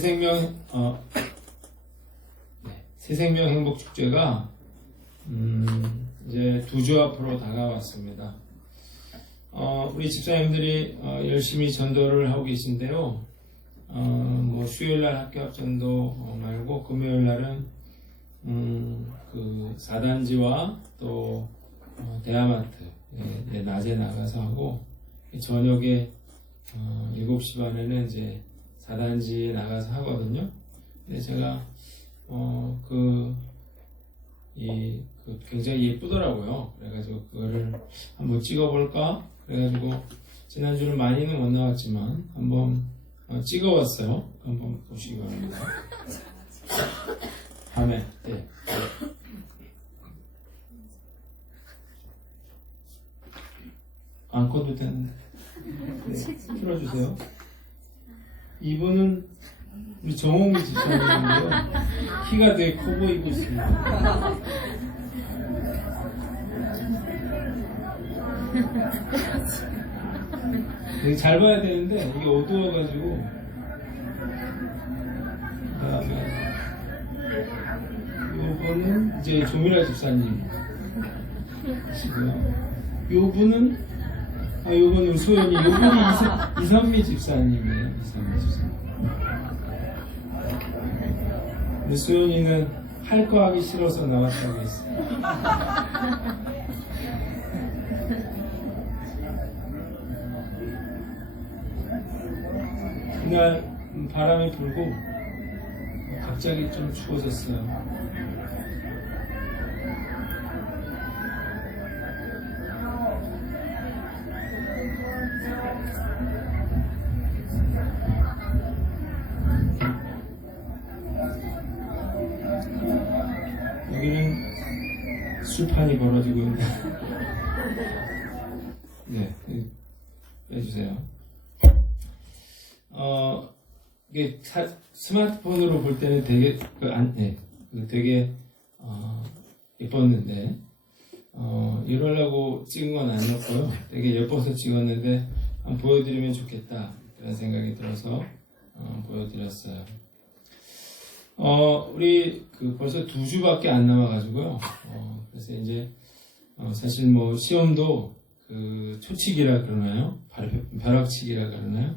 새생명 행복축제가 이제 2주 앞으로 다가왔습니다. 우리 집사님들이 열심히 전도를 하고 계신데요. 뭐 수요일날 학교 앞 전도 말고 금요일날은 그 4단지와 또 대아마트 낮에 나가서 하고, 저녁에 7시 반에는 이제 4단지에 나가서 하거든요. 근데 제가 굉장히 예쁘더라고요. 그래가지고 그거를 한번 찍어볼까? 그래가지고 지난주는 많이는 못 나왔지만 한번 찍어왔어요. 한번 보시기 바랍니다. 밤에. 네. 안 꺼도 되는데. 네, 틀어주세요. 이분은 우리 정홍기 집사님인데요. 키가 되게 커 보이고 있습니다. 되게 잘 봐야 되는데 이게 어두워가지고. 그다음에 요거는 이제 조미라 집사님 시고요. 요분은 요거는 소연이, 요분이 이선미 집사님이에요. 이선미 집사님. 근데 소연이는 할 거 하기 싫어서 나왔다고 했어요. 그날 바람이 불고 갑자기 좀 추워졌어요. 여기는 술판이 벌어지고 있는데. 네, 빼주세요. 이게 스마트폰으로 볼 때는 되게 되게 예뻤는데 이러려고 찍은 건 아니었고요. 되게 예뻐서 찍었는데 한번 보여드리면 좋겠다 그런 생각이 들어서 보여드렸어요. 우리 벌써 2주밖에 안 남아가지고요. 그래서 이제 사실 뭐 시험도 초치기라 그러나요? 벼락치기라 그러나요?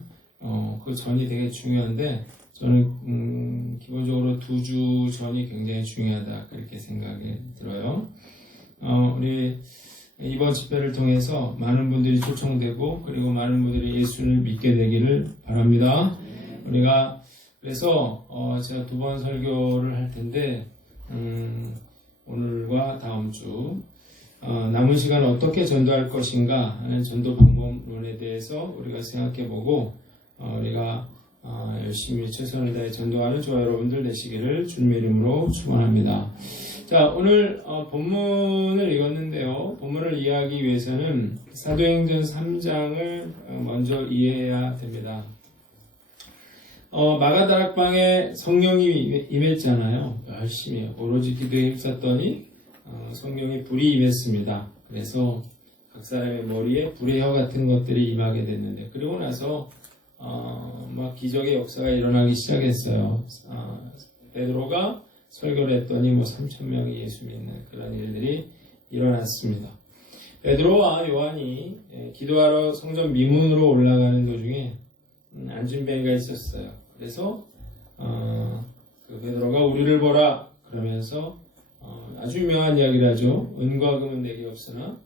그 전이 되게 중요한데 저는 기본적으로 2주 전이 굉장히 중요하다 그렇게 생각이 들어요. 우리 이번 집회를 통해서 많은 분들이 초청되고 그리고 많은 분들이 예수를 믿게 되기를 바랍니다. 우리가 그래서 제가 2번 설교를 할 텐데 오늘과 다음 주 남은 시간 어떻게 전도할 것인가 하는 전도 방법론에 대해서 우리가 생각해보고 우리가 열심히 최선을 다해 전도하는 저와 여러분들 되시기를 주님의 이름으로 축원합니다. 자, 오늘 본문을 읽었는데요. 본문을 이해하기 위해서는 사도행전 3장을 먼저 이해해야 됩니다. 마가다락방에 성령이 임했잖아요. 열심히 오로지 기도에 힘썼더니 성령의 불이 임했습니다. 그래서 각 사람의 머리에 불의 혀 같은 것들이 임하게 됐는데, 그리고 나서 막 기적의 역사가 일어나기 시작했어요. 베드로가 설교를 했더니 3,000명이 예수 믿는 그런 일들이 일어났습니다. 베드로와 요한이 기도하러 성전 미문으로 올라가는 도중에 안진뱅이가 있었어요. 그래서 그 베드로가 우리를 보라 그러면서 아주 유명한 이야기를 하죠. 은과 금은 내게 없으나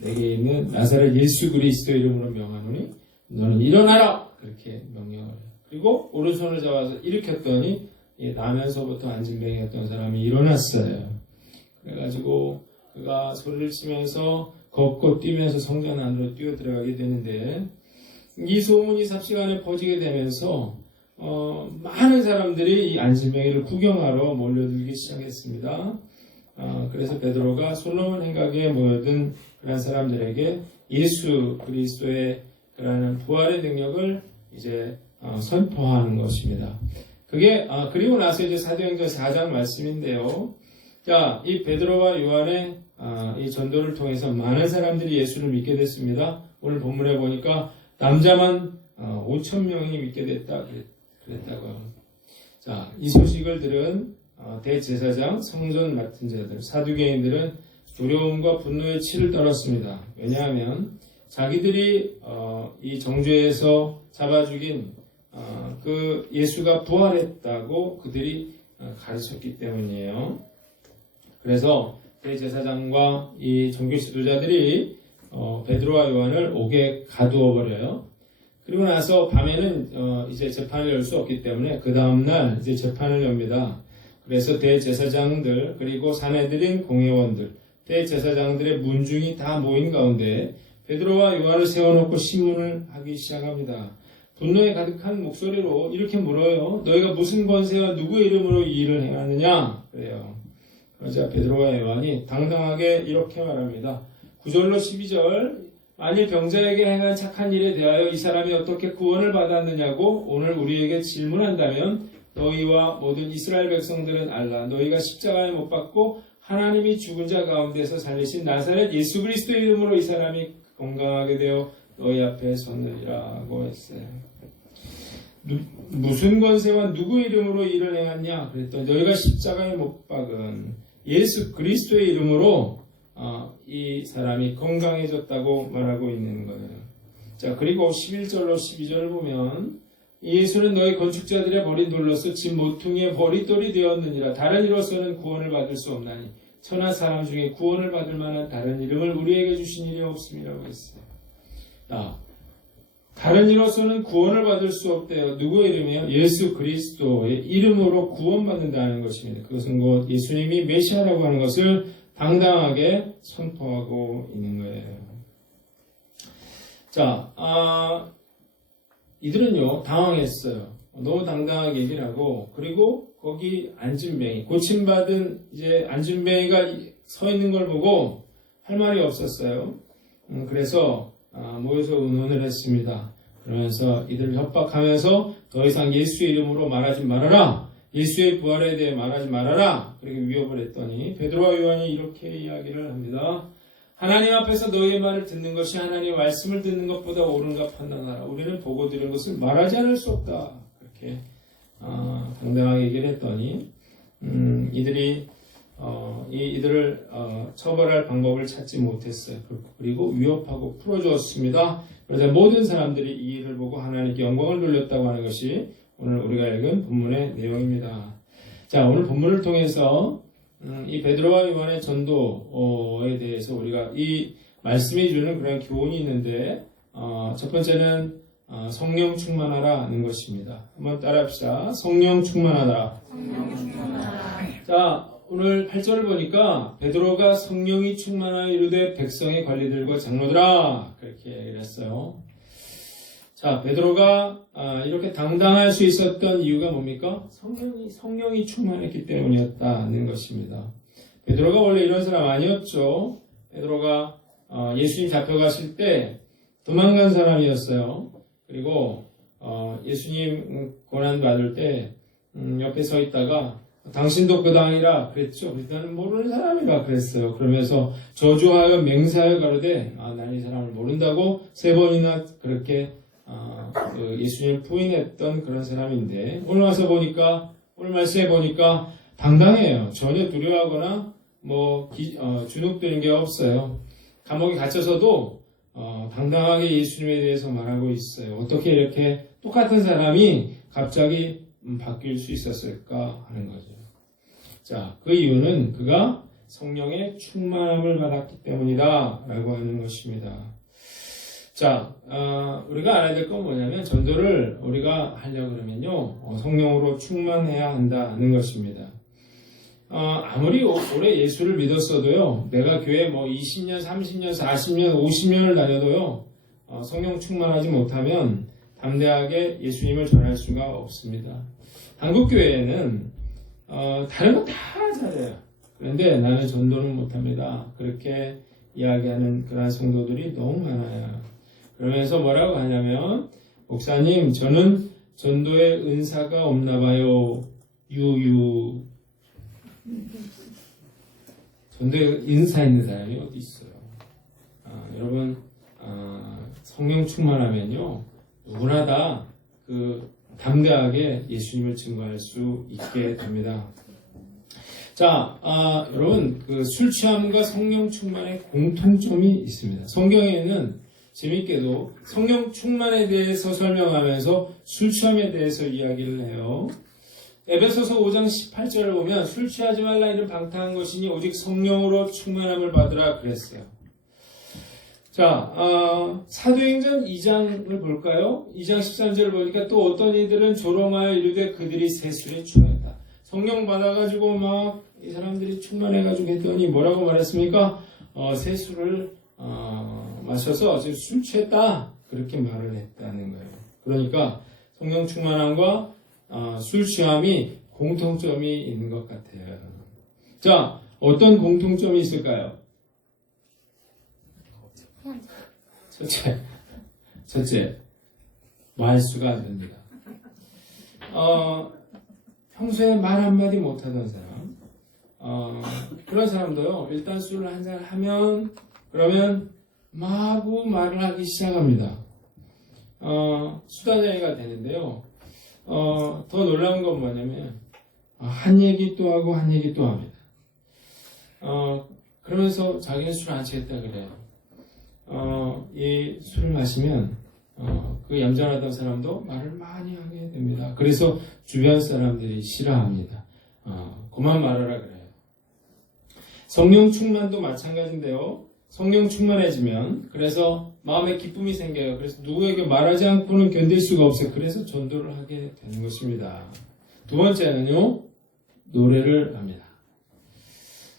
내게 있는 나사렛 예수 그리스도 이름으로 명하노니 너는 일어나라 그렇게 명령을 해요. 그리고 오른손을 잡아서 일으켰더니 나면서부터 안진뱅이였던 사람이 일어났어요. 그래가지고 그가 소리를 치면서 걷고 뛰면서 성전 안으로 뛰어 들어가게 되는데, 이 소문이 삽시간에 퍼지게 되면서 많은 사람들이 이 안진뱅이를 구경하러 몰려들기 시작했습니다. 그래서 베드로가 솔로몬 행각에 모여든 그런 사람들에게 예수 그리스도의 그러한 부활의 능력을 이제 선포하는 것입니다. 그게 그리고 나서 이제 사도행전 4장 말씀인데요. 자, 이 베드로와 요한의 이 전도를 통해서 많은 사람들이 예수를 믿게 됐습니다. 오늘 본문에 보니까 남자만 5천 명이 믿게 됐다 그랬다고요. 자, 이 소식을 들은 대제사장, 성전 맡은 자들, 사두개인들은 두려움과 분노의 치를 떨었습니다. 왜냐하면 자기들이 이 정죄에서 잡아 죽인 그 예수가 부활했다고 그들이 가르쳤기 때문이에요. 그래서 대제사장과 이 종교 지도자들이 베드로와 요한을 옥에 가두어 버려요. 그리고 나서 밤에는 이제 재판을 열 수 없기 때문에 그 다음날 이제 재판을 엽니다. 그래서 대제사장들 그리고 사내들인 공회원들, 대제사장들의 문중이 다 모인 가운데 베드로와 요한을 세워놓고 신문을 하기 시작합니다. 분노에 가득한 목소리로 이렇게 물어요. 너희가 무슨 권세와 누구의 이름으로 이 일을 행하느냐? 그래요. 그러자 베드로와 요한이 당당하게 이렇게 말합니다. 9절로 12절 만일 병자에게 행한 착한 일에 대하여 이 사람이 어떻게 구원을 받았느냐고 오늘 우리에게 질문한다면 너희와 모든 이스라엘 백성들은 알라. 너희가 십자가에 못 박고 하나님이 죽은 자 가운데서 살리신 나사렛 예수 그리스도의 이름으로 이 사람이 건강하게 되어 너희 앞에 섰느니라고 했어요. 무슨 권세와 누구 이름으로 일을 행했냐? 그랬더니 너희가 십자가에 못 박은 예수 그리스도의 이름으로 이 사람이 건강해졌다고 말하고 있는 거예요. 자, 그리고 11절로 12절을 보면 예수는 너희 건축자들의 버린 돌로서 집 모퉁이의 버릿돌이 되었느니라. 다른 이로서는 구원을 받을 수 없나니 천하 사람 중에 구원을 받을 만한 다른 이름을 우리에게 주신 일이 없음이라고 했어요. 다른 이로서는 구원을 받을 수 없대요. 누구의 이름이요? 예수 그리스도의 이름으로 구원받는다는 것입니다. 그것은 곧 예수님이 메시아라고 하는 것을 당당하게 선포하고 있는 거예요. 자, 이들은요, 당황했어요. 너무 당당하게 얘기를 하고, 그리고 거기 안진뱅이, 고침받은 이제 안진뱅이가 서 있는 걸 보고 할 말이 없었어요. 그래서 모여서 의논을 했습니다. 그러면서 이들을 협박하면서 더 이상 예수의 이름으로 말하지 말아라. 예수의 부활에 대해 말하지 말아라. 그렇게 위협을 했더니 베드로와 요한이 이렇게 이야기를 합니다. 하나님 앞에서 너희의 말을 듣는 것이 하나님의 말씀을 듣는 것보다 옳은가 판단하라. 우리는 보고 들은 것을 말하지 않을 수 없다. 그렇게 당당하게 얘기를 했더니 이들이 이들을 처벌할 방법을 찾지 못했어요. 그리고 위협하고 풀어주었습니다. 그러자 모든 사람들이 이 일을 보고 하나님께 영광을 돌렸다고 하는 것이 오늘 우리가 읽은 본문의 내용입니다. 자, 오늘 본문을 통해서 이 베드로와 요한의 전도에 대해서 우리가 이 말씀이 주는 그런 교훈이 있는데 첫 번째는 성령 충만하라는 것입니다. 한번 따라합시다. 성령 충만하라. 성령 충만하라. 자, 오늘 8절을 보니까 베드로가 성령이 충만하여 이르되 백성의 관리들과 장로들아 그렇게 얘기를 했어요. 자, 베드로가 이렇게 당당할 수 있었던 이유가 뭡니까? 성령이 충만했기 때문이었다는 것입니다. 베드로가 원래 이런 사람 아니었죠. 베드로가 예수님 잡혀가실 때 도망간 사람이었어요. 그리고 예수님 고난 받을 때 옆에 서 있다가 당신도 그 당이라 그랬죠. 나는 모르는 사람이라 그랬어요. 그러면서 저주하여 맹세하여 가로되 난 이 사람을 모른다고 3번이나 그렇게 예수님을 부인했던 그런 사람인데 오늘 와서 보니까 오늘 말씀해 보니까 당당해요. 전혀 두려워하거나 주눅드는 게 없어요. 감옥에 갇혀서도 당당하게 예수님에 대해서 말하고 있어요. 어떻게 이렇게 똑같은 사람이 갑자기 바뀔 수 있었을까 하는 거죠. 자, 그 이유는 그가 성령의 충만함을 받았기 때문이다 라고 하는 것입니다. 자, 우리가 알아야 될 건 뭐냐면 전도를 우리가 하려고 그러면요 성령으로 충만해야 한다는 것입니다. 아무리 오래 예수를 믿었어도요 내가 교회 20년, 30년, 40년, 50년을 다녀도요 성령 충만하지 못하면 담대하게 예수님을 전할 수가 없습니다. 한국교회에는 다른 거 다 잘해요. 그런데 나는 전도는 못합니다. 그렇게 이야기하는 그런 성도들이 너무 많아요. 그러면서 뭐라고 하냐면 목사님 저는 전도의 은사가 없나 봐요. 유유. 전도에 은사 있는 사람이 어디 있어요? 여러분 성령 충만하면요 누구나 다 그 담대하게 예수님을 증거할 수 있게 됩니다. 자, 여러분, 그 술 취함과 성령 충만의 공통점이 있습니다. 성경에는 재밌게도 성령 충만에 대해서 설명하면서 술 취함에 대해서 이야기를 해요. 에베소서 5장 18절을 보면 술 취하지 말라 이는 방탕한 것이니 오직 성령으로 충만함을 받으라 그랬어요. 자, 사도행전 2장을 볼까요? 2장 13절을 보니까 또 어떤 이들은 조롱하여 이르되 그들이 새 술에 취했다. 성령 받아가지고 막 이 사람들이 충만해가지고 했더니 뭐라고 말했습니까? 새 술을 마셔서 지금 술 취했다 그렇게 말을 했다는 거예요. 그러니까 성령 충만함과 술 취함이 공통점이 있는 것 같아요. 자, 어떤 공통점이 있을까요? 첫째, 말수가 안 됩니다. 평소에 말 한마디 못하던 사람, 그런 사람도요, 일단 술을 한잔 하면, 그러면 마구 말을 하기 시작합니다. 수다쟁이가 되는데요. 더 놀라운 건 뭐냐면, 한 얘기 또 하고, 한 얘기 또 합니다. 그러면서 자기는 술 안 취했다 그래요. 이 술을 마시면, 그 얌전하던 사람도 말을 많이 하게 됩니다. 그래서 주변 사람들이 싫어합니다. 그만 말하라 그래요. 성령 충만도 마찬가지인데요. 성령 충만해지면 그래서 마음에 기쁨이 생겨요. 그래서 누구에게 말하지 않고는 견딜 수가 없어요. 그래서 전도를 하게 되는 것입니다. 두 번째는요. 노래를 합니다.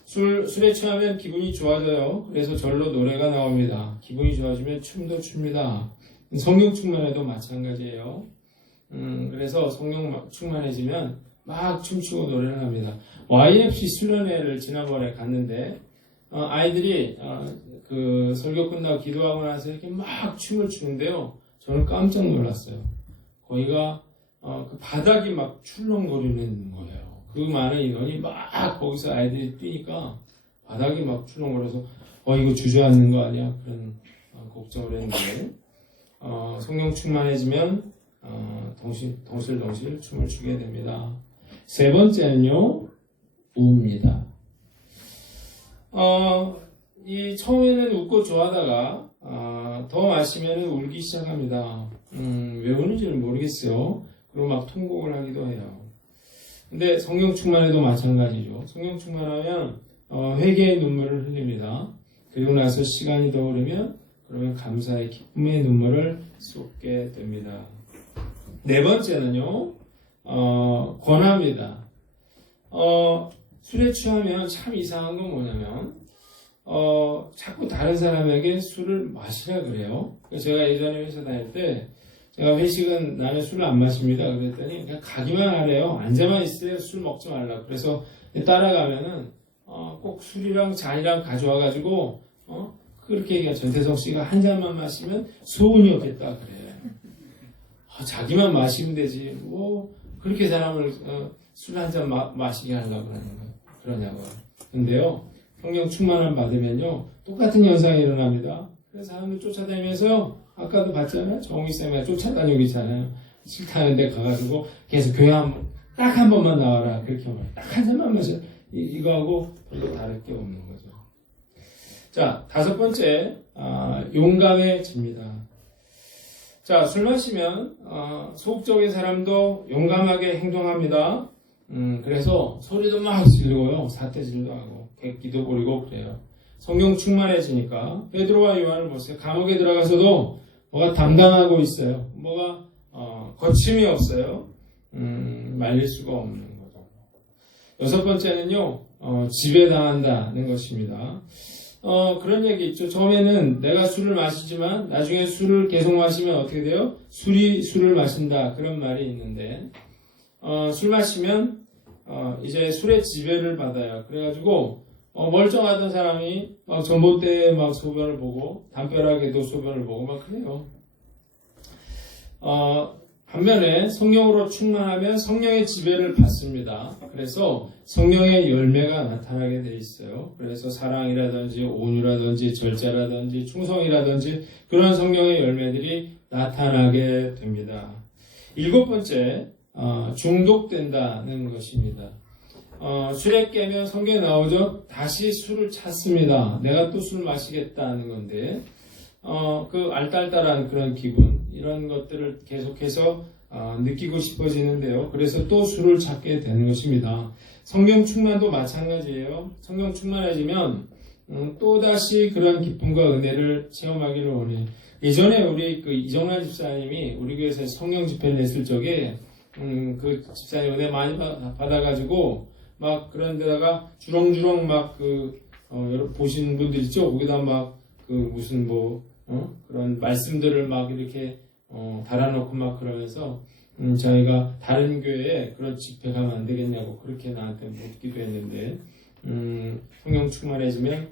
술에 취하면 기분이 좋아져요. 그래서 절로 노래가 나옵니다. 기분이 좋아지면 춤도 춥니다. 성령 충만해도 마찬가지예요. 그래서 성령 충만해지면 막 춤추고 노래를 합니다. YFC 수련회를 지난번에 갔는데 아이들이 그 설교 끝나고 기도하고 나서 이렇게 막 춤을 추는데요. 저는 깜짝 놀랐어요. 거기가 그 바닥이 막 출렁거리는 거예요. 그 많은 인원이 막 거기서 아이들이 뛰니까 바닥이 막 출렁거려서 이거 주저앉는 거 아니야? 그런 걱정을 했는데 성령 충만해지면 덩실덩실 춤을 추게 됩니다. 세 번째는요, 우입니다. 이 처음에는 웃고 좋아하다가 더 마시면 울기 시작합니다. 왜 우는지는 모르겠어요. 그리고 막 통곡을 하기도 해요. 근데 성령 충만해도 마찬가지죠. 성령 충만하면 회개의 눈물을 흘립니다. 그리고 나서 시간이 더 흐르면 그러면 감사의 기쁨의 눈물을 쏟게 됩니다. 네 번째는요, 권합니다. 술에 취하면 참 이상한 건 뭐냐면, 자꾸 다른 사람에게 술을 마시라 그래요. 제가 예전에 회사 다닐 때, 제가 회식은 나는 술을 안 마십니다. 그랬더니 그냥 가기만 하래요. 앉아만 있어요. 술 먹지 말라고. 그래서 따라가면은, 꼭 술이랑 잔이랑 가져와가지고, 그렇게 얘기해요. 전태성 씨가 한 잔만 마시면 소운이 없겠다 그래요. 자기만 마시면 되지. 뭐 그렇게 사람을 술 한 잔 마시게 하려고 그러냐고. 근데요, 성령 충만함 받으면요, 똑같은 현상이 일어납니다. 그래서 사람들 쫓아다니면서요, 아까도 봤잖아요. 정의쌤이 쫓아다니고 있잖아요. 싫다는데 가가지고 계속 교회 딱 한 번만 나와라. 그렇게 말해요. 딱 한 잔만 마셔. 이거하고 별로 다를 게 없는 거죠. 자, 다섯 번째, 용감해집니다. 자, 술 마시면 소극적인 사람도 용감하게 행동합니다. 그래서 소리도 막 지르고요, 사태질도 하고 객기도 부리고 그래요. 성령 충만해지니까 베드로와 요한을 보세요. 감옥에 들어가서도 뭐가 담당하고 있어요. 뭐가 거침이 없어요. 말릴 수가 없는 거죠. 여섯 번째는요, 지배당한다는 것입니다. 그런 얘기 있죠. 처음에는 내가 술을 마시지만 나중에 술을 계속 마시면 어떻게 돼요? 술이 술을 마신다. 그런 말이 있는데, 술 마시면, 이제 술의 지배를 받아요. 그래가지고, 멀쩡하던 사람이 막 전봇대에 막 소변을 보고, 담벼락에도 소변을 보고 막 그래요. 반면에 성령으로 충만하면 성령의 지배를 받습니다. 그래서 성령의 열매가 나타나게 돼 있어요. 그래서 사랑이라든지 온유라든지 절제라든지 충성이라든지 그런 성령의 열매들이 나타나게 됩니다. 일곱 번째, 중독된다는 것입니다. 술에 깨면 성경에 나오죠. 다시 술을 찾습니다. 내가 또 술 마시겠다는 건데, 그 알딸딸한 그런 기분, 이런 것들을 계속해서 느끼고 싶어지는데요. 그래서 또 술을 찾게 되는 것입니다. 성경 충만도 마찬가지예요. 성경 충만해지면 또다시 그런 기쁨과 은혜를 체험하기를 원해요. 예전에 우리 그 이정란 집사님이 우리 교회에서 성령 집회를 했을 적에 그 집사님 은혜 많이 받아가지고 막 그런 데다가 주렁주렁 막 여러분 보시는 분들 있죠? 거기다 막 무슨 그런 말씀들을 막 이렇게 달아놓고 막 그러면서 저희가 다른 교회에 그런 집회 가면 안 되겠냐고 그렇게 나한테 묻기도 했는데 성령 충만해지면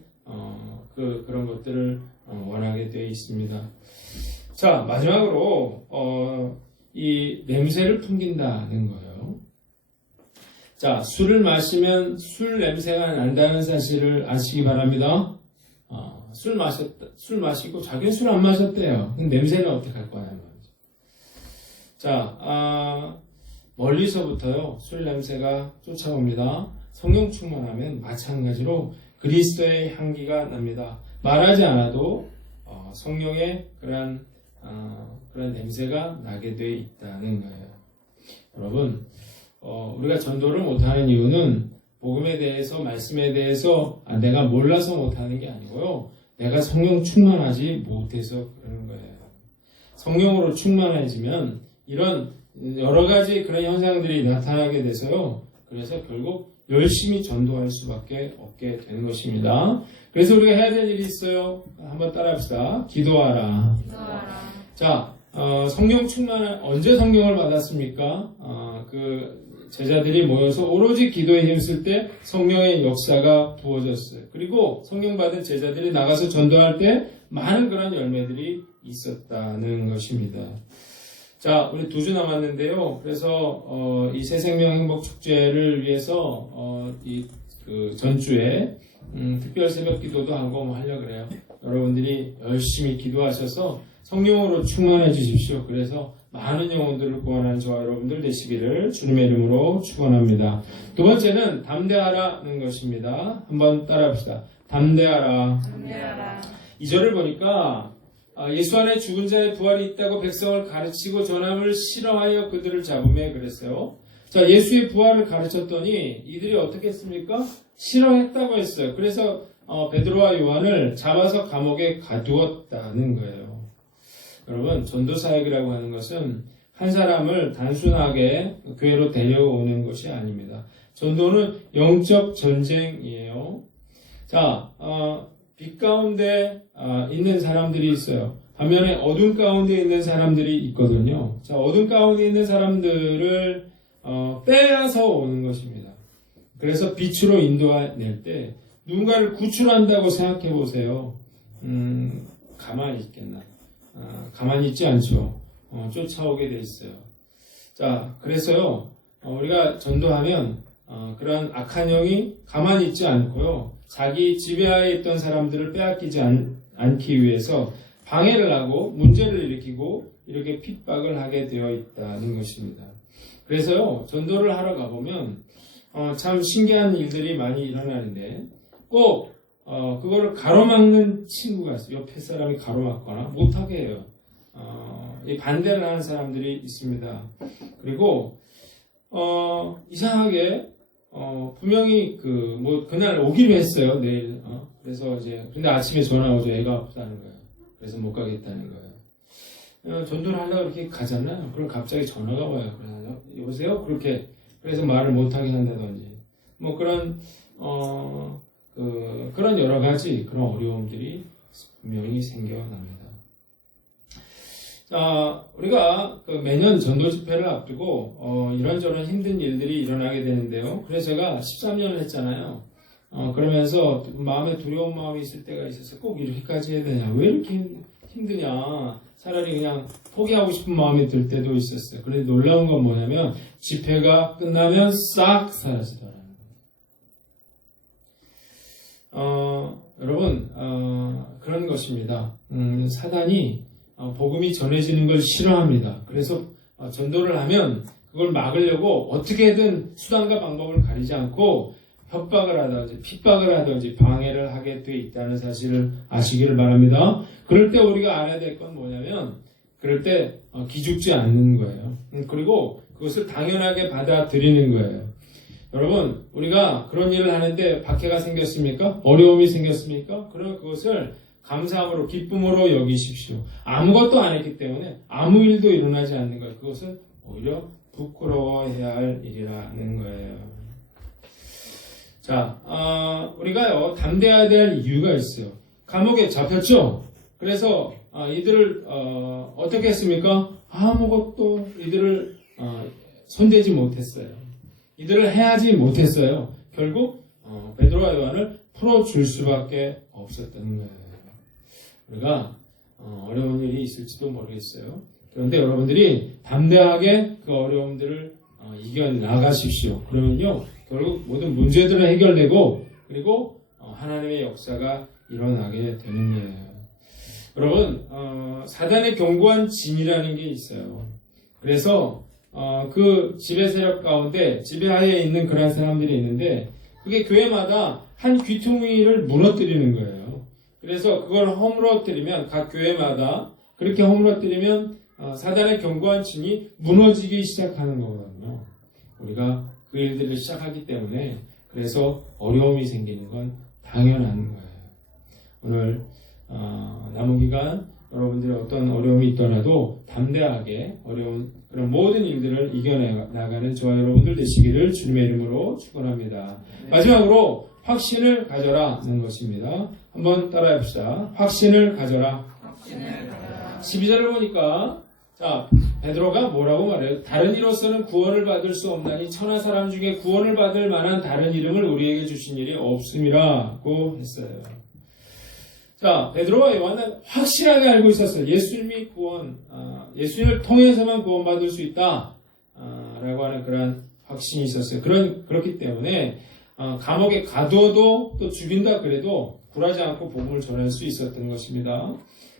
그런 것들을 원하게 되어 있습니다. 자, 마지막으로 이 냄새를 풍긴다는 거예요. 자, 술을 마시면 술 냄새가 난다는 사실을 아시기 바랍니다. 술 마시고 자기는 술 안 마셨대요. 냄새는 어떻게 할 거냐 말이죠. 자, 멀리서부터요 술 냄새가 쫓아옵니다. 성령 충만하면 마찬가지로 그리스도의 향기가 납니다. 말하지 않아도 성령의 그런 냄새가 나게 돼 있다는 거예요. 여러분, 우리가 전도를 못하는 이유는 복음에 대해서, 말씀에 대해서 내가 몰라서 못하는 게 아니고요. 내가 성령 충만하지 못해서 그러는 거예요. 성령으로 충만해지면 이런 여러 가지 그런 현상들이 나타나게 돼서요. 그래서 결국 열심히 전도할 수밖에 없게 되는 것입니다. 그래서 우리가 해야 될 일이 있어요. 한번 따라합시다. 기도하라. 자, 성령 충만한 언제 성령을 받았습니까? 제자들이 모여서 오로지 기도에 힘쓸 때 성령의 역사가 부어졌어요. 그리고 성령 받은 제자들이 나가서 전도할 때 많은 그런 열매들이 있었다는 것입니다. 자, 우리 2주 남았는데요. 그래서 이 새생명 행복 축제를 위해서 전주에 특별 새벽 기도도 하고 하려고 그래요. 여러분들이 열심히 기도하셔서 성령으로 충만해 주십시오. 그래서 많은 영혼들을 구원하는 저와 여러분들 되시기를 주님의 이름으로 축원합니다. 두 번째는 담대하라는 것입니다. 한번 따라합시다. 담대하라. 2절을 보니까 예수 안에 죽은 자의 부활이 있다고 백성을 가르치고 전함을 싫어하여 그들을 잡음에 그랬어요. 자, 예수의 부활을 가르쳤더니 이들이 어떻게 했습니까? 싫어했다고 했어요. 그래서 베드로와 요한을 잡아서 감옥에 가두었다는 거예요. 여러분, 전도사역이라고 하는 것은 한 사람을 단순하게 교회로 데려오는 것이 아닙니다. 전도는 영적 전쟁이에요. 자, 빛 가운데 있는 사람들이 있어요. 반면에 어둠 가운데 있는 사람들이 있거든요. 자, 어둠 가운데 있는 사람들을 빼앗아 오는 것입니다. 그래서 빛으로 인도해낼 때 누군가를 구출한다고 생각해 보세요. 가만히 있겠나? 가만히 있지 않죠. 쫓아오게 돼 있어요. 자, 그래서요, 우리가 전도하면 그런 악한 영이 가만히 있지 않고요, 자기 지배하에 있던 사람들을 빼앗기지 않기 위해서 방해를 하고 문제를 일으키고 이렇게 핍박을 하게 되어 있다는 것입니다. 그래서요, 전도를 하러 가보면 참 신기한 일들이 많이 일어나는데 꼭 그거를 가로막는 친구가 있어요. 옆에 사람이 가로막거나 못하게 해요. 반대를 하는 사람들이 있습니다. 그리고 이상하게 분명히 그날 오기로 했어요. 내일. 그래서 근데 아침에 전화 오죠. 애가 아프다는 거예요. 그래서 못 가겠다는 거예요. 전도를 하려고 이렇게 가잖아요. 그럼 갑자기 전화가 와요. 그래서 여보세요? 그렇게 그래서 말을 못하게 한다든지 그런 여러 가지 그런 어려움들이 분명히 생겨납니다. 자, 우리가 매년 전도 집회를 앞두고 이런저런 힘든 일들이 일어나게 되는데요. 그래서 제가 13년을 했잖아요. 그러면서 마음에 두려운 마음이 있을 때가 있어서 꼭 이렇게까지 해야 되냐? 왜 이렇게 힘드냐? 차라리 그냥 포기하고 싶은 마음이 들 때도 있었어요. 그런데 놀라운 건 뭐냐면 집회가 끝나면 싹 사라지더라고요. 여러분, 그런 것입니다. 사단이 복음이 전해지는 걸 싫어합니다. 그래서 전도를 하면 그걸 막으려고 어떻게든 수단과 방법을 가리지 않고 협박을 하든지 핍박을 하든지 방해를 하게 돼 있다는 사실을 아시기를 바랍니다. 그럴 때 우리가 알아야 될 건 뭐냐면 그럴 때 기죽지 않는 거예요. 그리고 그것을 당연하게 받아들이는 거예요. 여러분, 우리가 그런 일을 하는데 박해가 생겼습니까? 어려움이 생겼습니까? 그러면 그것을 감사함으로 기쁨으로 여기십시오. 아무것도 안 했기 때문에 아무 일도 일어나지 않는 거예요. 그것은 오히려 부끄러워해야 할 일이라는 거예요. 자, 우리가요 담대해야 될 이유가 있어요. 감옥에 잡혔죠? 그래서 이들을 어떻게 했습니까? 아무것도 이들을 손대지 못했어요. 이들을 해하지 못했어요. 결국 베드로와 요한을 풀어줄 수밖에 없었던 거예요. 우리가 어려운 일이 있을지도 모르겠어요. 그런데 여러분들이 담대하게 그 어려움들을 이겨나가십시오. 그러면요 결국 모든 문제들은 해결되고 그리고 하나님의 역사가 일어나게 되는 거예요. 여러분, 사단의 견고한 진이라는 게 있어요. 그래서 그 지배 세력 가운데 지배하에 있는 그런 사람들이 있는데 그게 교회마다 한 귀퉁이를 무너뜨리는 거예요. 그래서 그걸 허물어뜨리면 각 교회마다 그렇게 허물어뜨리면 사단의 견고한 진이 무너지기 시작하는 거거든요. 우리가 그 일들을 시작하기 때문에 그래서 어려움이 생기는 건 당연한 거예요. 오늘 남은 기간 여러분들이 어떤 어려움이 있더라도 담대하게 어려운 그런 모든 일들을 이겨나가는 저와 여러분들 되시기를 주님의 이름으로 축원합니다. 마지막으로 확신을 가져라는 것입니다. 한번 따라해 봅시다. 확신을 가져라. 12절을 보니까 자 베드로가 뭐라고 말해요? 다른 이로서는 구원을 받을 수 없나니 천하 사람 중에 구원을 받을 만한 다른 이름을 우리에게 주신 일이 없음이라고 했어요. 자, 베드로와 요한은 확실하게 알고 있었어요. 예수님이 예수님을 통해서만 구원받을 수 있다 라고 하는 그런 확신이 있었어요. 그렇기 때문에 감옥에 가두어도 또 죽인다 그래도 굴하지 않고 복음을 전할 수 있었던 것입니다.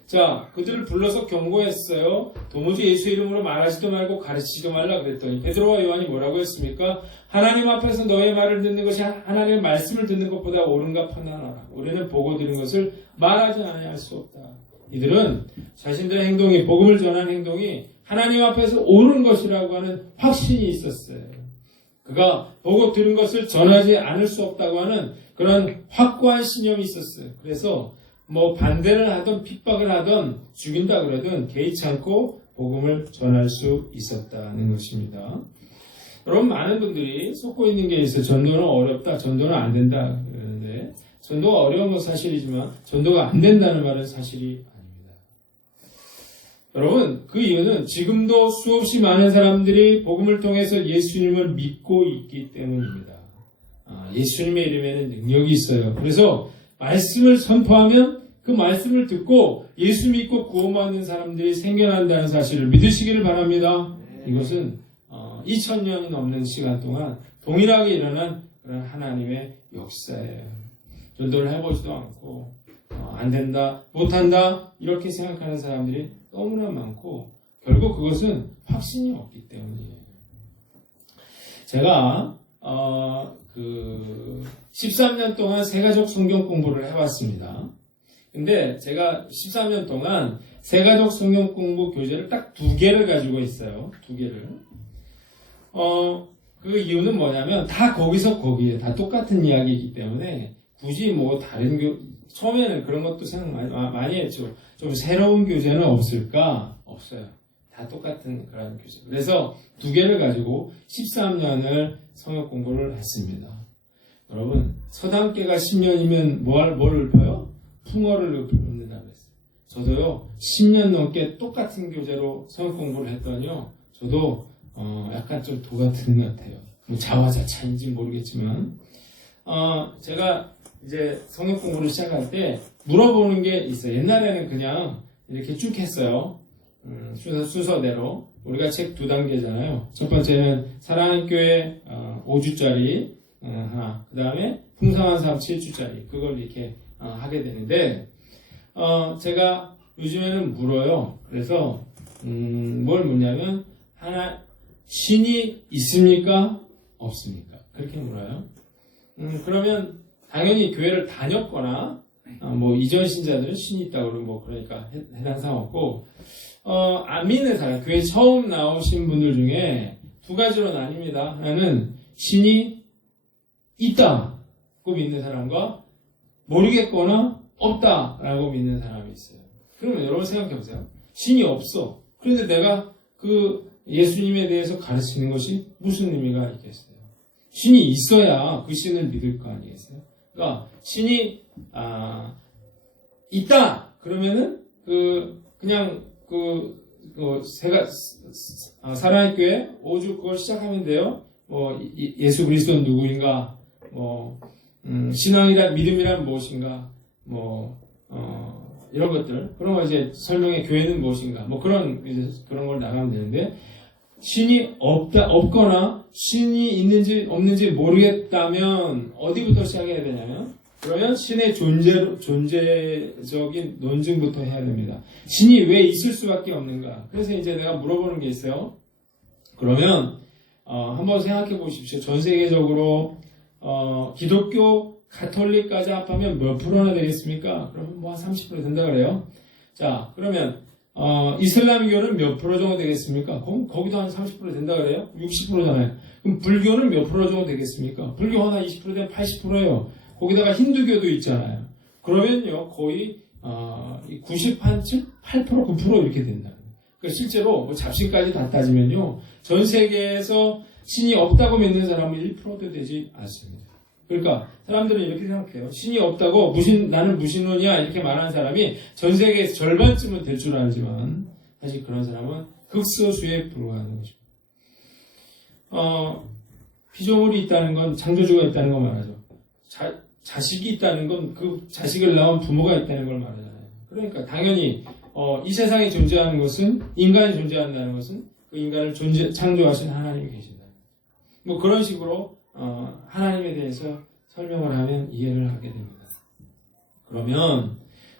자, 그들을 불러서 경고했어요. 도무지 예수 이름으로 말하지도 말고 가르치지도 말라 그랬더니 베드로와 요한이 뭐라고 했습니까? 하나님 앞에서 너의 말을 듣는 것이 하나님의 말씀을 듣는 것보다 옳은가 판단하라. 우리는 보고 들은 것을 말하지 아니할 수 없다. 이들은 자신들의 행동이 복음을 전하는 행동이 하나님 앞에서 옳은 것이라고 하는 확신이 있었어요. 그가 보고 들은 것을 전하지 않을 수 없다고 하는 그런 확고한 신념이 있었어요. 그래서 반대를 하든 핍박을 하든 죽인다 그러든 개의치 않고 복음을 전할 수 있었다는 것입니다. 여러분 많은 분들이 속고 있는 게 있어요. 전도는 어렵다, 전도는 안 된다 그러는데 전도가 어려운 건 사실이지만 전도가 안 된다는 말은 사실이 아닙니다. 여러분 그 이유는 지금도 수없이 많은 사람들이 복음을 통해서 예수님을 믿고 있기 때문입니다. 예수님의 이름에는 능력이 있어요. 그래서 말씀을 선포하면 그 말씀을 듣고 예수 믿고 구원받는 사람들이 생겨난다는 사실을 믿으시기를 바랍니다. 이것은 2000년이 넘는 시간 동안 동일하게 일어난 그런 하나님의 역사예요. 전도를 해보지도 않고 안 된다, 못한다 이렇게 생각하는 사람들이 너무나 많고 결국 그것은 확신이 없기 때문이에요. 제가 13년 동안 세가족 성경 공부를 해왔습니다. 근데 제가 13년 동안 세가족 성경 공부 교재를 딱 2개를 가지고 있어요. 2개를. 그 이유는 뭐냐면 다 거기서 거기에 다 똑같은 이야기이기 때문에 굳이 다른 처음에는 그런 것도 생각 많이 했죠. 좀 새로운 교재는 없을까? 없어요. 다 똑같은 그런 교재. 그래서 2개를 가지고 13년을 성경 공부를 했습니다. 여러분, 서당계가 10년이면 뭐를 읊어요? 풍어를 읊는다고 했어요. 저도요, 10년 넘게 똑같은 교재로 성경 공부를 했더니요, 저도, 약간 좀 도가 드는 것 같아요. 자화자찬인지 모르겠지만, 제가 이제 성경 공부를 시작할 때 물어보는 게 있어요. 옛날에는 그냥 이렇게 쭉 했어요. 순서대로. 우리가 책 2단계잖아요. 첫 번째는 사랑하는 교회 5주짜리 하나, 그 다음에 풍성한 삶 7주짜리 그걸 이렇게 하게 되는데 제가 요즘에는 물어요. 그래서 뭘 묻냐면 신이 있습니까? 없습니까? 그렇게 물어요. 그러면 당연히 교회를 다녔거나 뭐 이전 신자들은 신이 있다고 그러면 뭐 그러니까 해당 사항 없고 안 믿는 사람, 교회 처음 나오신 분들 중에 두 가지로 나뉩니다. 하나는 신이 있다고 믿는 사람과 모르겠거나 없다라고 믿는 사람이 있어요. 그러면 여러분 생각해 보세요. 신이 없어. 그런데 내가 그 예수님에 대해서 가르치는 것이 무슨 의미가 있겠어요? 신이 있어야 그 신을 믿을 거 아니겠어요? 그러니까 신이 있다. 그러면은 사랑의 교회 5주 그걸 시작하면 돼요. 뭐 예수 그리스도는 누구인가? 뭐 신앙이란 믿음이란 무엇인가? 뭐 이런 것들. 그런 거 이제 설명해 교회는 무엇인가? 뭐 그런 걸 나가면 되는데 신이 없거나 신이 있는지 없는지 모르겠다면 어디부터 시작해야 되냐면 그러면 신의 존재적인 논증부터 해야 됩니다. 신이 왜 있을 수밖에 없는가? 그래서 이제 내가 물어보는 게 있어요. 그러면 한번 생각해 보십시오. 전 세계적으로 기독교, 가톨릭까지 합하면 몇 프로나 되겠습니까? 그러면 뭐 한 30% 된다 그래요. 자, 그러면 이슬람교는 몇 프로 정도 되겠습니까? 거기도 한 30% 된다 그래요? 60%잖아요. 그럼 불교는 몇 프로 정도 되겠습니까? 불교 하나 20% 되면 80%예요. 거기다가 힌두교도 있잖아요. 그러면요, 거의 98% 9% 이렇게 된다. 그러니까 실제로 뭐 잡신까지 다 따지면요, 전 세계에서 신이 없다고 믿는 사람은 1%도 되지 않습니다. 그러니까 사람들은 이렇게 생각해요. 신이 없다고 나는 무신론이야 이렇게 말하는 사람이 전 세계에서 절반쯤은 될 줄 알지만 사실 그런 사람은 극소수에 불과하는 것입니다. 피조물이 있다는 건 창조주가 있다는 걸 말하죠. 자식이 있다는 건 그 자식을 낳은 부모가 있다는 걸 말하잖아요. 그러니까 당연히 이 세상에 존재하는 것은 인간이 존재한다는 것은 그 인간을 창조하신 하나님이 계신다. 뭐 그런 식으로 하나님에 대해서 설명을 하면 이해를 하게 됩니다. 그러면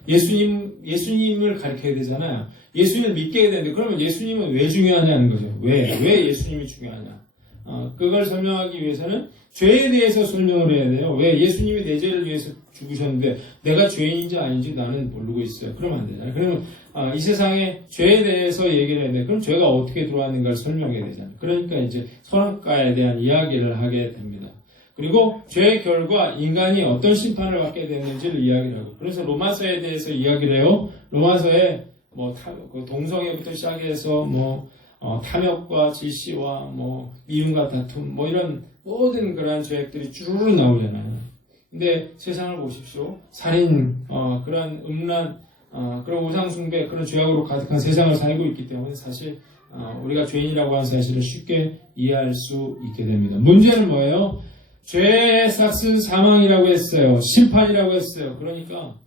예수님을 가르쳐야 되잖아요. 예수님을 믿게 해야 되는데 그러면 예수님은 왜 중요하냐는 거죠. 왜 예수님이 중요하냐. 그걸 설명하기 위해서는 죄에 대해서 설명을 해야 돼요. 왜 예수님이 내 죄를 위해서 죽으셨는데 내가 죄인인지 아닌지 나는 모르고 있어요. 그러면 안 되잖아요. 그러면 이 세상에 죄에 대해서 얘기를 해야 돼. 그럼 죄가 어떻게 들어왔는가를 설명해야 되잖아요. 그러니까 이제 선악과에 대한 이야기를 하게 됩니다. 그리고 죄의 결과 인간이 어떤 심판을 받게 되는지를 이야기를 하고 그래서 로마서에 대해서 이야기를 해요. 로마서에 뭐 동성애부터 시작해서 뭐 탐욕과 질시와 뭐 미움과 다툼 뭐 이런 모든 그러한 죄악들이 주르르 나오잖아요. 근데 세상을 보십시오. 살인, 그런 음란, 그런 우상숭배, 그런 죄악으로 가득한 세상을 살고 있기 때문에 사실 우리가 죄인이라고 하는 사실을 쉽게 이해할 수 있게 됩니다. 문제는 뭐예요? 죄의 삭은 사망이라고 했어요. 심판이라고 했어요. 그러니까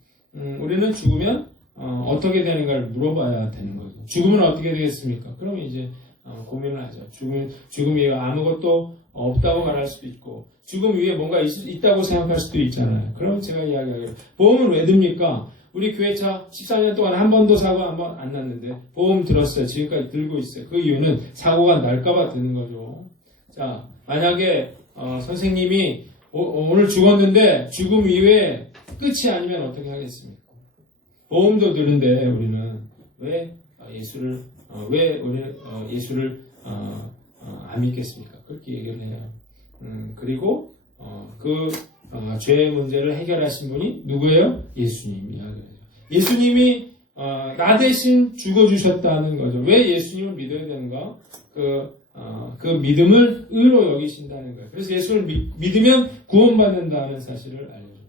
우리는 죽으면 어떻게 되는가를 물어봐야 되는 거죠. 죽으면 어떻게 되겠습니까? 그러면 이제 고민을 하죠. 죽음 위에 아무것도 없다고 말할 수도 있고 죽음 위에 뭔가 있다고 생각할 수도 있잖아요. 그러면 제가 이야기하기를 보험은 왜 듭니까? 우리 교회차 14년 동안 한 번도 사고 한 번 안 났는데 보험 들었어요. 지금까지 들고 있어요. 그 이유는 사고가 날까봐 드는 거죠. 자, 만약에 선생님이 오늘 죽었는데 죽음 이후에 끝이 아니면 어떻게 하겠습니까? 보험도 드는데 우리는 왜 예수를 안 믿겠습니까? 그렇게 얘기를 해요. 그리고 죄의 문제를 해결하신 분이 누구예요? 예수님이야. 예수님이 나 대신 죽어주셨다는 거죠. 왜 예수님을 믿어야 되는가? 그 믿음을 의로 여기신다는 거예요. 그래서 예수를 믿으면 구원받는다는 사실을 알려줍니다.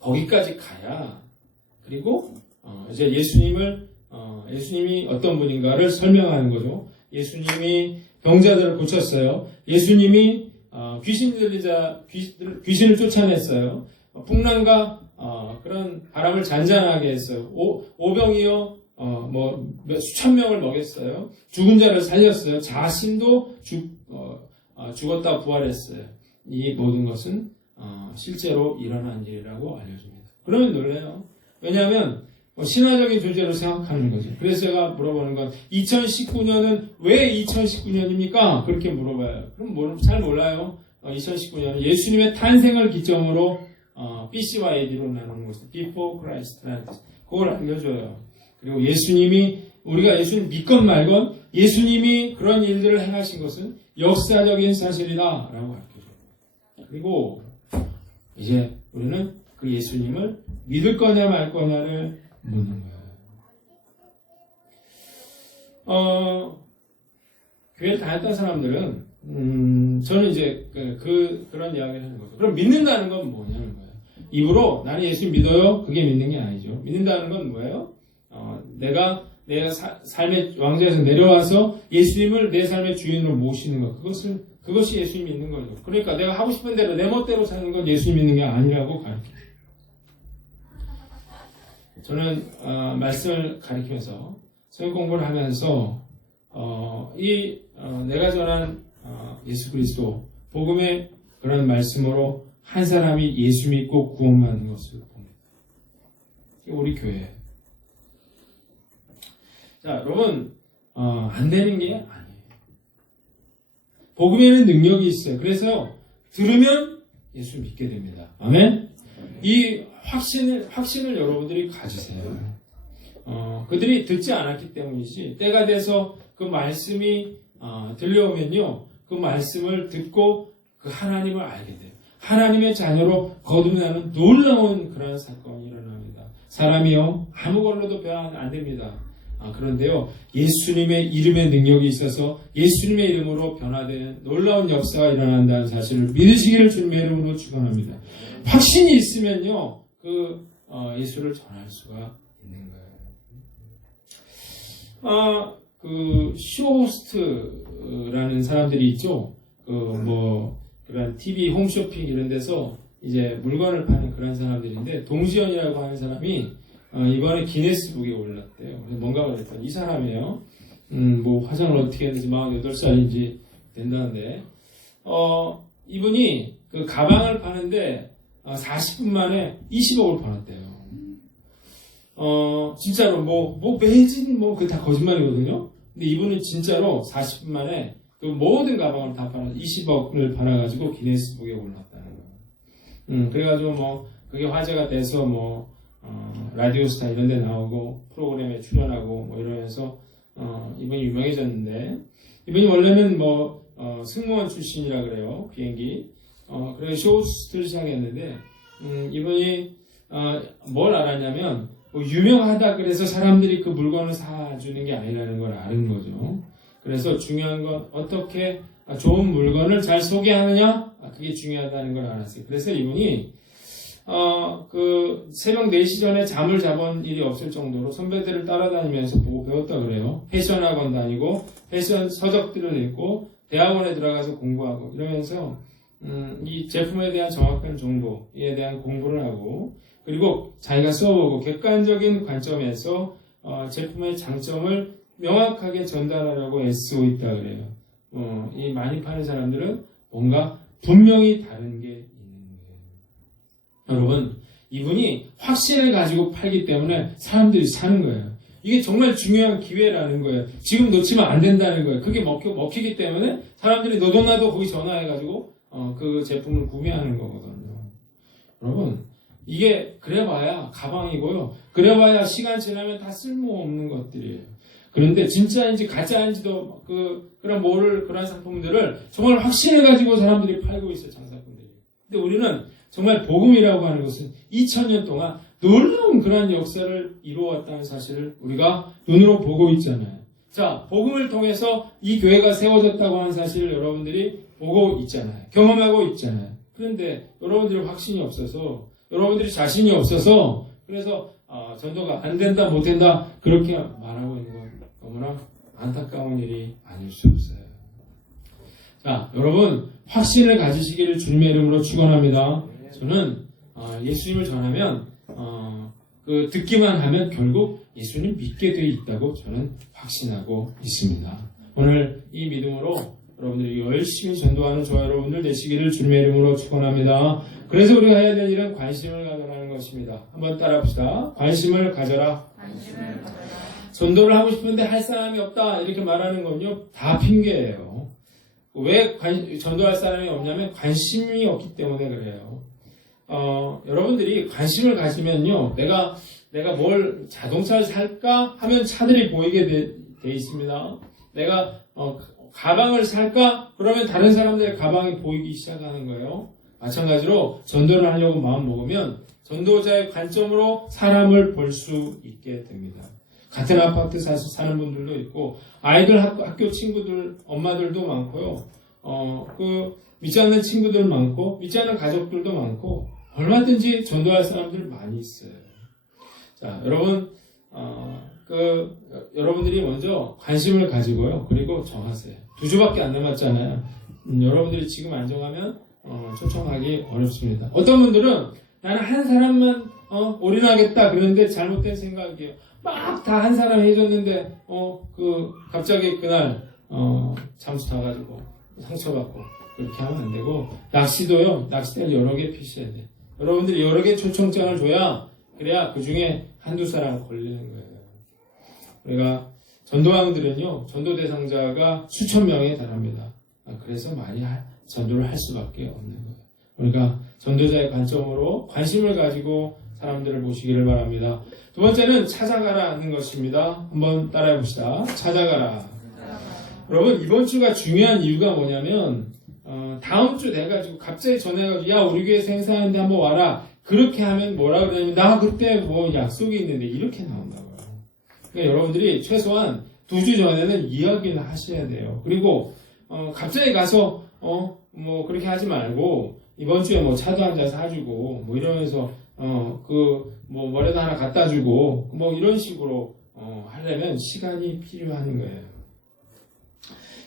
거기까지 가야 그리고 이제 예수님이 어떤 분인가를 설명하는 거죠. 예수님이 병자들을 고쳤어요. 예수님이 귀신을 쫓아냈어요. 풍랑과 그런 바람을 잔잔하게 했어요. 오병이어 수천 명을 먹였어요. 죽은 자를 살렸어요. 자신도 죽었다 부활했어요. 이 모든 것은 실제로 일어난 일이라고 알려줍니다. 그러면 놀라요. 왜냐하면 신화적인 존재로 생각하는 거죠. 그래서 제가 물어보는 건 2019년은 왜 2019년입니까? 그렇게 물어봐요. 그럼 잘 몰라요. 2019년은 예수님의 탄생을 기점으로 BC와 AD로 나누는 것이죠. Before Christ라는 뜻. 그걸 알려줘요. 그리고 우리가 예수님 믿건 말건 예수님이 그런 일들을 행하신 것은 역사적인 사실이다라고 가르쳐줘요. 그리고 이제 우리는 그 예수님을 믿을 거냐 말 거냐를 묻는 거예요. 교회 다녔던 사람들은 저는 이제 그런 이야기를 하는 거죠. 그럼 믿는다는 건 뭐냐는 거예요. 입으로 나는 예수 믿어요. 그게 믿는 게 아니죠. 믿는다는 건 뭐예요? 내가 삶의 왕좌에서 내려와서 예수님을 내 삶의 주인으로 모시는 것. 그것이 예수님 믿는 거죠. 그러니까 내가 하고 싶은 대로 내 멋대로 사는 건 예수님 믿는 게 아니라고 가르쳐요. 저는 말씀을 가르치면서 성경 공부를 하면서 내가 전한 예수 그리스도 복음의 그런 말씀으로 한 사람이 예수 믿고 구원받는 것을 봅니다. 우리 교회. 자, 여러분 안 되는 게 아니에요. 복음에는 능력이 있어요. 그래서 들으면 예수 믿게 됩니다. 아멘. 이 확신을 여러분들이 가지세요. 그들이 듣지 않았기 때문이지 때가 돼서 그 말씀이 들려오면요, 그 말씀을 듣고 그 하나님을 알게 돼요. 하나님의 자녀로 거듭나는 놀라운 그런 사건이 일어납니다. 사람이요 아무 걸로도 배안 안 됩니다. 그런데요, 예수님의 이름의 능력이 있어서 예수님의 이름으로 변화되는 놀라운 역사가 일어난다는 사실을 믿으시기를 주님의 이름으로 축원합니다. 확신이 있으면요, 예수를 전할 수가 있는 거예요. 쇼호스트라는 사람들이 있죠. 그런 TV 홈쇼핑 이런 데서 이제 물건을 파는 그런 사람들인데, 동지연이라고 하는 사람이 이번에 기네스북에 올랐대요. 뭔가 그랬더니 이 사람이에요. 화장을 어떻게 했는지 48살인지 된다는데, 이분이 그 가방을 파는데 40분 만에 20억을 벌었대요. 진짜로 매진 그 다 거짓말이거든요. 근데 이분은 진짜로 40분 만에 그 모든 가방을 다 팔아서 20억을 팔아가지고 기네스북에 올랐다는 거예요. 그래가지고 그게 화제가 돼서 라디오스타 이런 데 나오고 프로그램에 출연하고 이러면서 이분이 유명해졌는데, 이분이 원래는 승무원 출신이라 그래요. 비행기. 그래서 쇼호스트를 시작했는데, 이분이 뭘 알았냐면, 유명하다 그래서 사람들이 그 물건을 사주는 게 아니라는 걸 아는 거죠. 그래서 중요한 건 어떻게 좋은 물건을 잘 소개하느냐, 그게 중요하다는 걸 알았어요. 그래서 이분이 새벽 4시 전에 잠을 자본 일이 없을 정도로 선배들을 따라다니면서 보고 배웠다 그래요. 패션 학원 다니고 패션 서적들을 읽고 대학원에 들어가서 공부하고 이러면서 이 제품에 대한 정확한 정보에 대한 공부를 하고, 그리고 자기가 써보고 객관적인 관점에서 제품의 장점을 명확하게 전달하려고 애쓰고 있다 그래요. 이 많이 파는 사람들은 뭔가 분명히 다른 게 있는 거예요. 여러분, 이분이 확신을 가지고 팔기 때문에 사람들이 사는 거예요. 이게 정말 중요한 기회라는 거예요. 지금 놓치면 안 된다는 거예요. 그게 먹히기 때문에 사람들이 너도나도 거기 전화해가지고 그 제품을 구매하는 거거든요. 여러분, 이게 그래봐야 가방이고요. 그래봐야 시간 지나면 다 쓸모없는 것들이에요. 그런데 진짜인지 가짜인지도 그런 그런 상품들을 정말 확신을 가지고 사람들이 팔고 있어요, 장사꾼들이. 근데 우리는 정말 복음이라고 하는 것은 2000년 동안 놀라운 그러한 역사를 이루어왔다는 사실을 우리가 눈으로 보고 있잖아요. 자, 복음을 통해서 이 교회가 세워졌다고 하는 사실을 여러분들이 보고 있잖아요. 경험하고 있잖아요. 그런데 여러분들이 확신이 없어서, 여러분들이 자신이 없어서, 그래서 전도가 안 된다, 못 된다 그렇게 말하고 있는 건 너무나 안타까운 일이 아닐 수 없어요. 자, 여러분, 확신을 가지시기를 주님의 이름으로 축원합니다. 저는 예수님을 전하면 듣기만 하면 결국 예수님 믿게 되어 있다고 저는 확신하고 있습니다. 오늘 이 믿음으로 여러분들이 열심히 전도하는 저와 여러분들 되시기를 주님의 이름으로 축원합니다. 그래서 우리가 해야 될 일은 관심을 가져라는 것입니다. 한번 따라합시다. 관심을 가져라. 전도를 하고 싶은데 할 사람이 없다 이렇게 말하는 건요 다 핑계예요. 왜 전도할 사람이 없냐면 관심이 없기 때문에 그래요. 여러분들이 관심을 가지면요 내가 뭘 자동차를 살까 하면 차들이 보이게 돼 있습니다. 내가 가방을 살까 그러면 다른 사람들의 가방이 보이기 시작하는 거예요. 마찬가지로 전도를 하려고 마음 먹으면 전도자의 관점으로 사람을 볼 수 있게 됩니다. 같은 아파트 사는 분들도 있고, 아이들 학교 친구들, 엄마들도 많고요. 믿지 않는 친구들 많고, 믿지 않는 가족들도 많고, 얼마든지 전도할 사람들 많이 있어요. 자, 여러분, 여러분들이 먼저 관심을 가지고요. 그리고 정하세요. 2주밖에 안 남았잖아요. 여러분들이 지금 안 정하면, 초청하기 어렵습니다. 어떤 분들은 나는 한 사람만, 올인하겠다. 그런데 잘못된 생각이에요. 막 다 한 사람 해줬는데, 갑자기 그날, 잠수 타가지고, 상처받고, 그렇게 하면 안 되고, 낚시도요, 낚싯대를 여러 개 피셔야 돼. 여러분들이 여러 개 초청장을 줘야, 그래야 그 중에 한두 사람 걸리는 거예요. 우리가, 전도왕들은요, 전도 대상자가 수천 명에 달합니다. 그래서 많이 전도를 할 수밖에 없는 거예요. 그러니까, 전도자의 관점으로 관심을 가지고 사람들을 보시기를 바랍니다. 두 번째는 찾아가라는 것입니다. 한번 따라해 봅시다. 찾아가라. 여러분 이번 주가 중요한 이유가 뭐냐면 다음 주 내가 지금 갑자기 전해가지고 야 우리 교회 행사하는데 한번 와라. 그렇게 하면 뭐라 그러냐면 나 그때 뭐 약속이 있는데 이렇게 나온다고요. 그러니까 여러분들이 최소한 2주 전에는 이야기는 하셔야 돼요. 그리고 갑자기 가서 뭐 그렇게 하지 말고 이번 주에 뭐 차도 한 잔 사주고 뭐 이러면서 뭐라도 하나 갖다 주고, 뭐 이런 식으로, 하려면 시간이 필요한 거예요.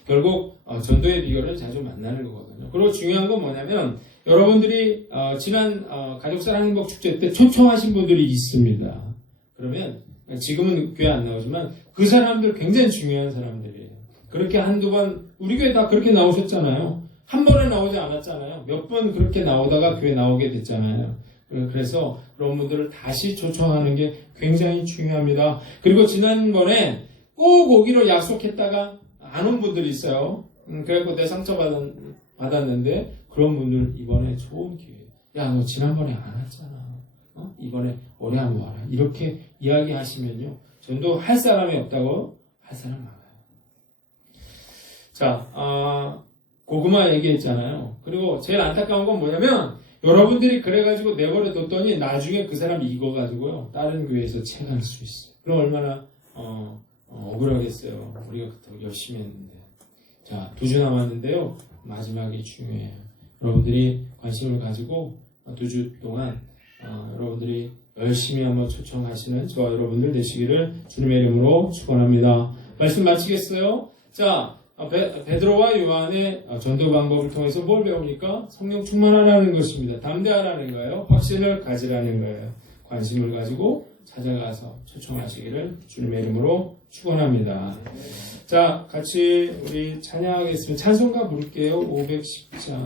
결국, 전도의 비결은 자주 만나는 거거든요. 그리고 중요한 건 뭐냐면, 여러분들이, 지난, 가족사랑 행복 축제 때 초청하신 분들이 있습니다. 그러면, 지금은 교회 안 나오지만, 그 사람들 굉장히 중요한 사람들이에요. 그렇게 한두 번, 우리 교회 다 그렇게 나오셨잖아요. 한 번에 나오지 않았잖아요. 몇 번 그렇게 나오다가 교회 나오게 됐잖아요. 그래서 그런 분들을 다시 초청하는 게 굉장히 중요합니다. 그리고 지난번에 꼭 오기로 약속했다가 안 온 분들이 있어요. 그래갖고 내 상처 받았는데 그런 분들 이번에 좋은 기회예요. 야, 너 지난번에 안 왔잖아. 이번에 올해 한번 와라. 이렇게 이야기하시면요. 전도 할 사람이 없다고 할 사람 많아요. 자, 고구마 얘기했잖아요. 그리고 제일 안타까운 건 뭐냐면 여러분들이 그래가지고 내버려 뒀더니 나중에 그 사람이 익어가지고요 다른 교회에서 채갈 수 있어요. 그럼 얼마나 억울하겠어요. 우리가 그때 열심히 했는데. 자, 2주 남았는데요. 마지막이 중요해요. 여러분들이 관심을 가지고 2주 동안 여러분들이 열심히 한번 초청하시는 저와 여러분들 되시기를 주님의 이름으로 축원합니다. 말씀 마치겠어요. 자, 베드로와 요한의 전도 방법을 통해서 뭘 배웁니까? 성령 충만하라는 것입니다. 담대하라는 거예요. 확신을 가지라는 거예요. 관심을 가지고 찾아가서 초청하시기를 주님의 이름으로 축원합니다. 자, 같이 우리 찬양하겠습니다. 찬송가 부를게요. 510장.